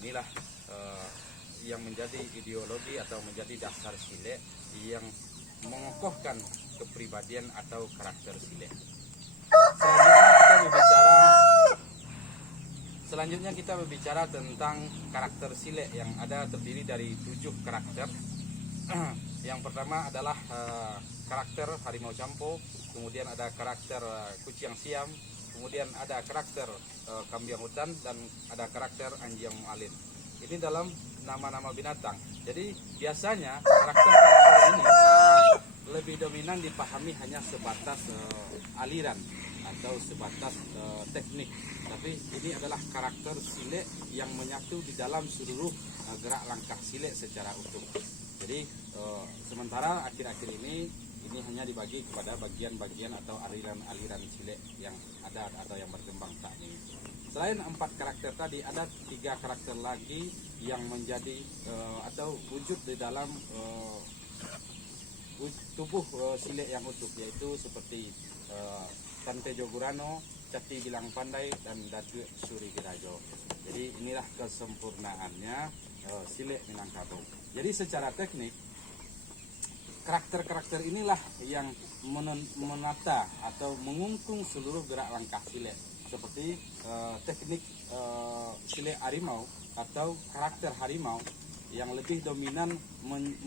inilah yang menjadi ideologi atau menjadi dasar Sile yang mengokohkan kepribadian atau karakter Sile. Selanjutnya kita berbicara tentang karakter Sile yang ada terdiri dari 7 karakter. Yang pertama adalah karakter harimau campo, kemudian ada karakter kucing siam, kemudian ada karakter kambing hutan, dan ada karakter anjing mualin. Ini dalam nama-nama binatang. Jadi biasanya karakter-karakter ini lebih dominan dipahami hanya sebatas aliran atau sebatas teknik. Tapi ini adalah karakter Sile yang menyatu di dalam seluruh gerak langkah Sile secara utuh. Jadi sementara akhir-akhir ini hanya dibagi kepada bagian-bagian atau aliran-aliran Sile yang ada atau yang berkembang saat ini. Selain 4 karakter tadi, ada 3 karakter lagi yang menjadi atau wujud di dalam tubuh Sile yang utuh, yaitu seperti Tante Jogurano, Cati Bilang Pandai, dan Datu Suri Girajo. Jadi inilah kesempurnaannya Sile Minangkabau. Jadi secara teknik, karakter-karakter inilah yang menata atau mengungkung seluruh gerak langkah Sile. Seperti teknik Sile harimau atau karakter harimau yang lebih dominan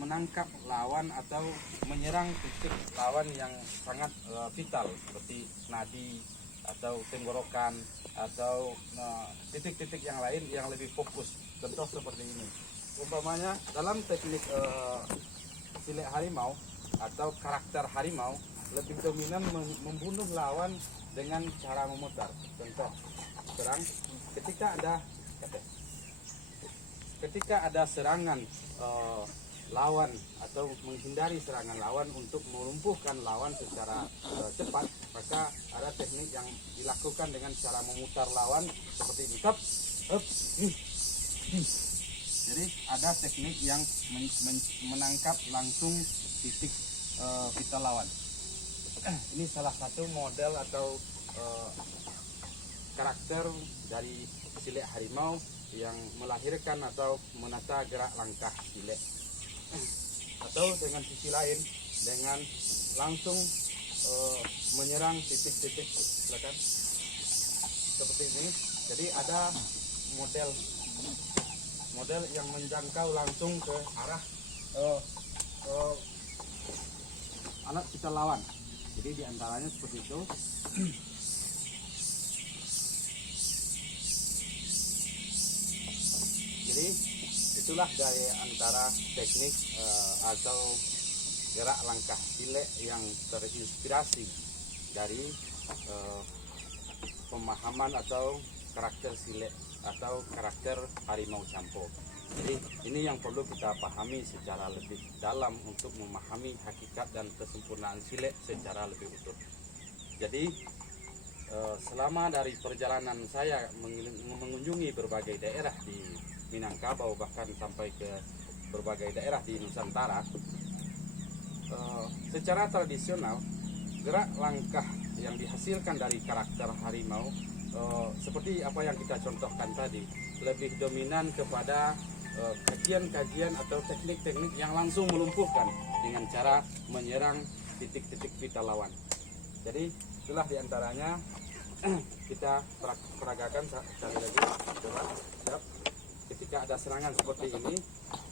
menangkap lawan atau menyerang titik lawan yang sangat vital, seperti nadi atau tenggorokan atau titik-titik yang lain yang lebih fokus. Contoh seperti ini, umpamanya dalam teknik Sile harimau atau karakter harimau lebih dominan membunuh lawan dengan cara memutar. Contoh, serang ketika ada serangan lawan atau menghindari serangan lawan untuk melumpuhkan lawan secara cepat, maka ada teknik yang dilakukan dengan cara memutar lawan seperti ini. Jadi ada teknik yang menangkap langsung titik vital lawan. Ini salah satu model atau karakter dari Sile harimau yang melahirkan atau menata gerak langkah Sile. Atau dengan sisi lain, dengan langsung menyerang titik-titik, silakan, seperti ini. Jadi ada model yang menjangkau langsung ke arah alat kita lawan. Jadi diantaranya seperti itu. Jadi itulah dari antara teknik atau gerak langkah Sile yang terinspirasi dari pemahaman atau karakter Sile atau karakter harimau campo. Jadi ini yang perlu kita pahami secara lebih dalam untuk memahami hakikat dan kesempurnaan Sile secara lebih utuh. Jadi selama dari perjalanan saya mengunjungi berbagai daerah di Minangkabau, bahkan sampai ke berbagai daerah di Nusantara, secara tradisional gerak langkah yang dihasilkan dari karakter harimau seperti apa yang kita contohkan tadi, lebih dominan kepada kajian-kajian atau teknik-teknik yang langsung melumpuhkan dengan cara menyerang titik-titik vital lawan. Jadi itulah diantaranya. Kita peragakan sekali lagi. Coba, siap. Ketika ada serangan seperti ini,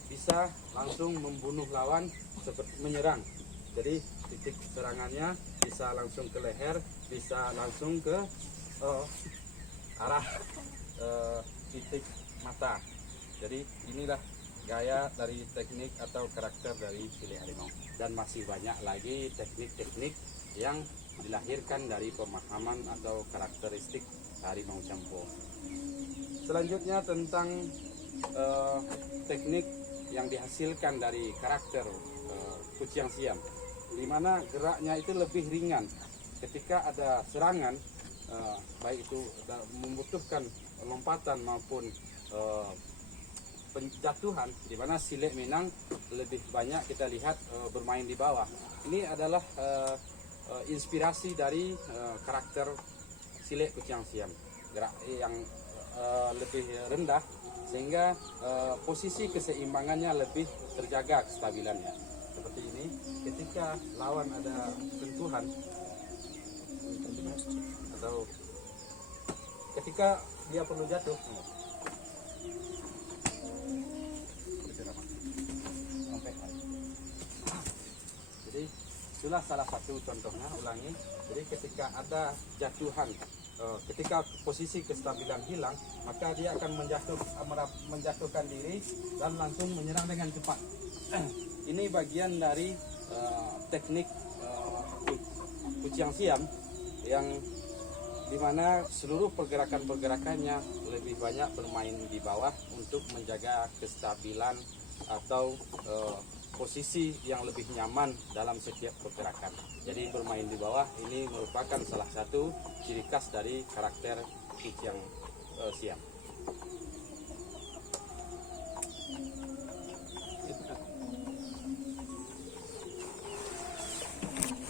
bisa langsung membunuh lawan seperti menyerang. Jadi titik serangannya bisa langsung ke leher, bisa langsung ke arah titik mata. Jadi inilah gaya dari teknik atau karakter dari Sile harimau. Dan masih banyak lagi teknik-teknik yang dilahirkan dari pemahaman atau karakteristik harimau campo. Selanjutnya tentang teknik yang dihasilkan dari karakter kucing siam, di mana geraknya itu lebih ringan. Ketika ada serangan, baik itu membutuhkan lompatan maupun penjatuhan, di mana Sile Minang lebih banyak kita lihat bermain di bawah. Ini adalah inspirasi dari karakter Sile kucing siam, gerak yang lebih rendah, sehingga posisi keseimbangannya lebih terjaga kestabilannya. Seperti ini, ketika lawan ada sentuhan atau ketika dia perlu jatuh, jadi itulah salah satu contohnya. Ulangi, jadi ketika ada jatuhan, ketika posisi kestabilan hilang, maka dia akan menjatuhkan diri dan langsung menyerang dengan cepat. Ini bagian dari teknik Kuciang Siam yang dimana seluruh pergerakan-pergerakannya lebih banyak bermain di bawah untuk menjaga kestabilan atau posisi yang lebih nyaman dalam setiap pergerakan. Jadi bermain di bawah ini merupakan salah satu ciri khas dari karakter Kuciang Siam.